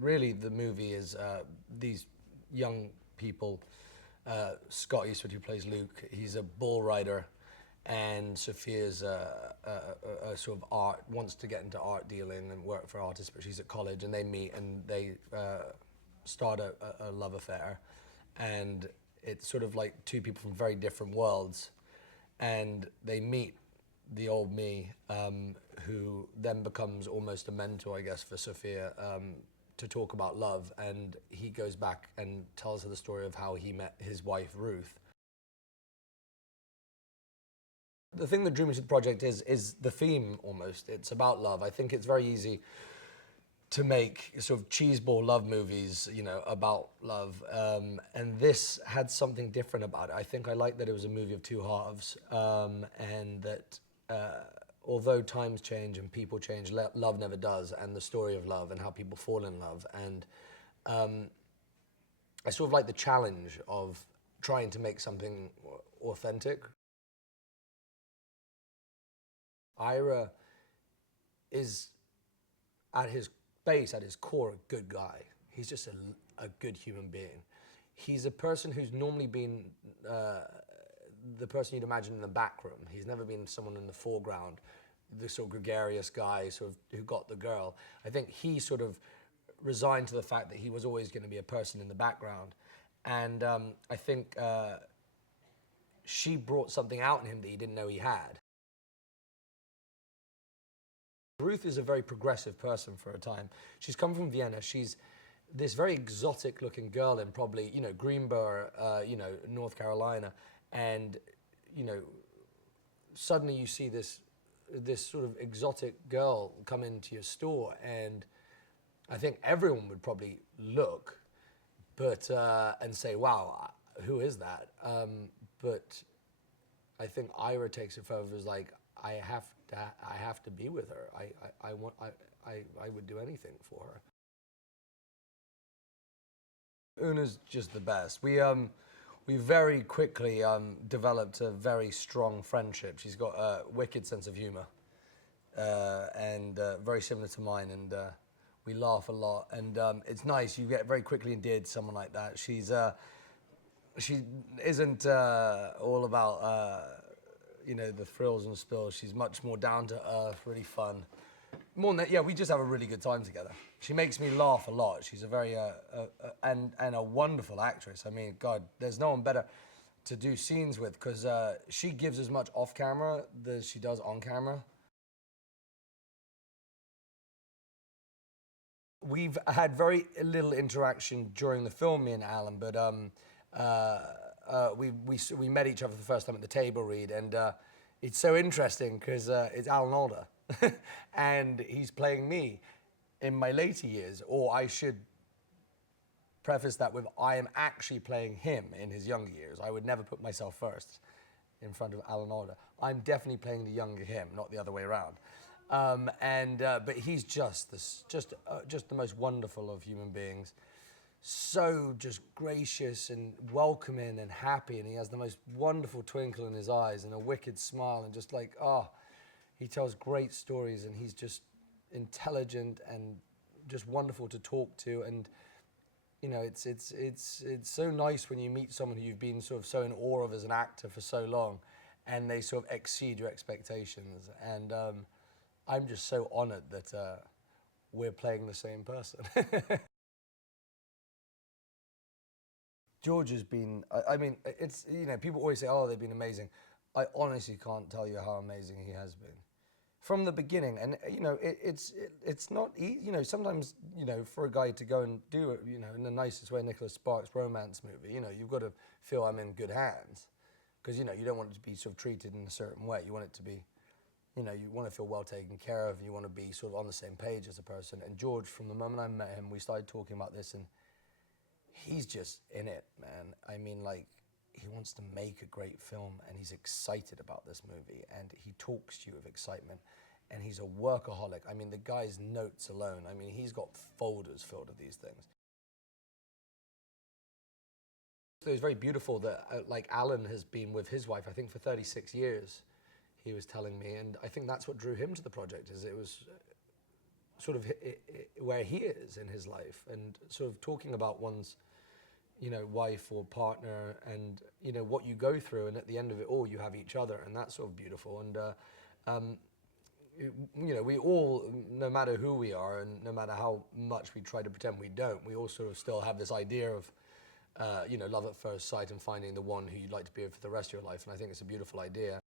really the movie is these young people. Scott Eastwood, who plays Luke, he's a bull rider, and Sophia's a sort of art, wants to get into art dealing and work for artists, but she's at college, and they meet and they start a love affair, and it's sort of like two people from very different worlds, and they meet the old me, who then becomes almost a mentor, I guess, for Sophia, to talk about love, and he goes back and tells her the story of how he met his wife, Ruth. The thing that drew me to the project is the theme, almost. It's about love. I think it's very easy to make sort of cheeseball love movies, you know, about love. And this had something different about it. I think I liked that it was a movie of two halves, and that although times change and people change, love never does, and the story of love and how people fall in love. And I sort of like the challenge of trying to make something authentic. Ira is, at his base, at his core, a good guy. He's just a good human being. He's a person who's normally been the person you'd imagine in the back room. He's never been someone in the foreground, the sort of gregarious guy sort of who got the girl. I think he sort of resigned to the fact that he was always going to be a person in the background. And I think she brought something out in him that he didn't know he had. Ruth is a very progressive person for a time. She's come from Vienna. She's this very exotic looking girl in probably, you know, Greenboro, you know, North Carolina. And, you know, suddenly you see this sort of exotic girl come into your store, and I think everyone would probably look, but and say, "Wow, who is that?" But I think Ira takes it further as like, I have to be with her. I would do anything for her. Oona's just the best. We very quickly developed a very strong friendship. She's got a wicked sense of humor, and very similar to mine, and we laugh a lot. And it's nice, you get very quickly endeared to someone like that. She isn't all about you know, the thrills and spills. She's much more down to earth, really fun. More than that, yeah, we just have a really good time together. She makes me laugh a lot. She's a very and a wonderful actress. I mean, God, there's no one better to do scenes with, because she gives as much off camera as she does on camera. We've had very little interaction during the film, me and Alan, but we met each other for the first time at the table read, and it's so interesting because it's Alan Alda, and he's playing me in my later years, or I should preface that with, I am actually playing him in his younger years. I would never put myself first in front of Alan Alda. I'm definitely playing the younger him, not the other way around. But he's just the most wonderful of human beings. So just gracious and welcoming and happy, and he has the most wonderful twinkle in his eyes and a wicked smile, and just like, he tells great stories, and he's just intelligent and just wonderful to talk to. And you know, it's so nice when you meet someone who you've been sort of so in awe of as an actor for so long, and they sort of exceed your expectations. And I'm just so honored that we're playing the same person. George has been, I mean, it's, you know, people always say, oh, they've been amazing. I honestly can't tell you how amazing he has been. From the beginning, and, you know, it's not easy, you know, sometimes, you know, for a guy to go and do it, you know, in the nicest way, Nicholas Sparks' romance movie, you know, you've got to feel I'm in good hands. Because, you know, you don't want it to be sort of treated in a certain way. You want it to be, you know, you want to feel well taken care of, and you want to be sort of on the same page as a person. And George, from the moment I met him, we started talking about this, and he's just in it, man. I mean, like, he wants to make a great film, and he's excited about this movie, and he talks to you with excitement, and he's a workaholic. I mean, the guy's notes alone, I mean, he's got folders filled of these things. So it's very beautiful that, like, Alan has been with his wife, I think, for 36 years, he was telling me, and I think that's what drew him to the project, is it was sort of where he is in his life, and sort of talking about one's, wife or partner, and what you go through, and at the end of it all, you have each other, and that's sort of beautiful. And we all, no matter who we are, and no matter how much we try to pretend we don't, we all sort of still have this idea of, love at first sight and finding the one who you'd like to be with for the rest of your life. And I think it's a beautiful idea.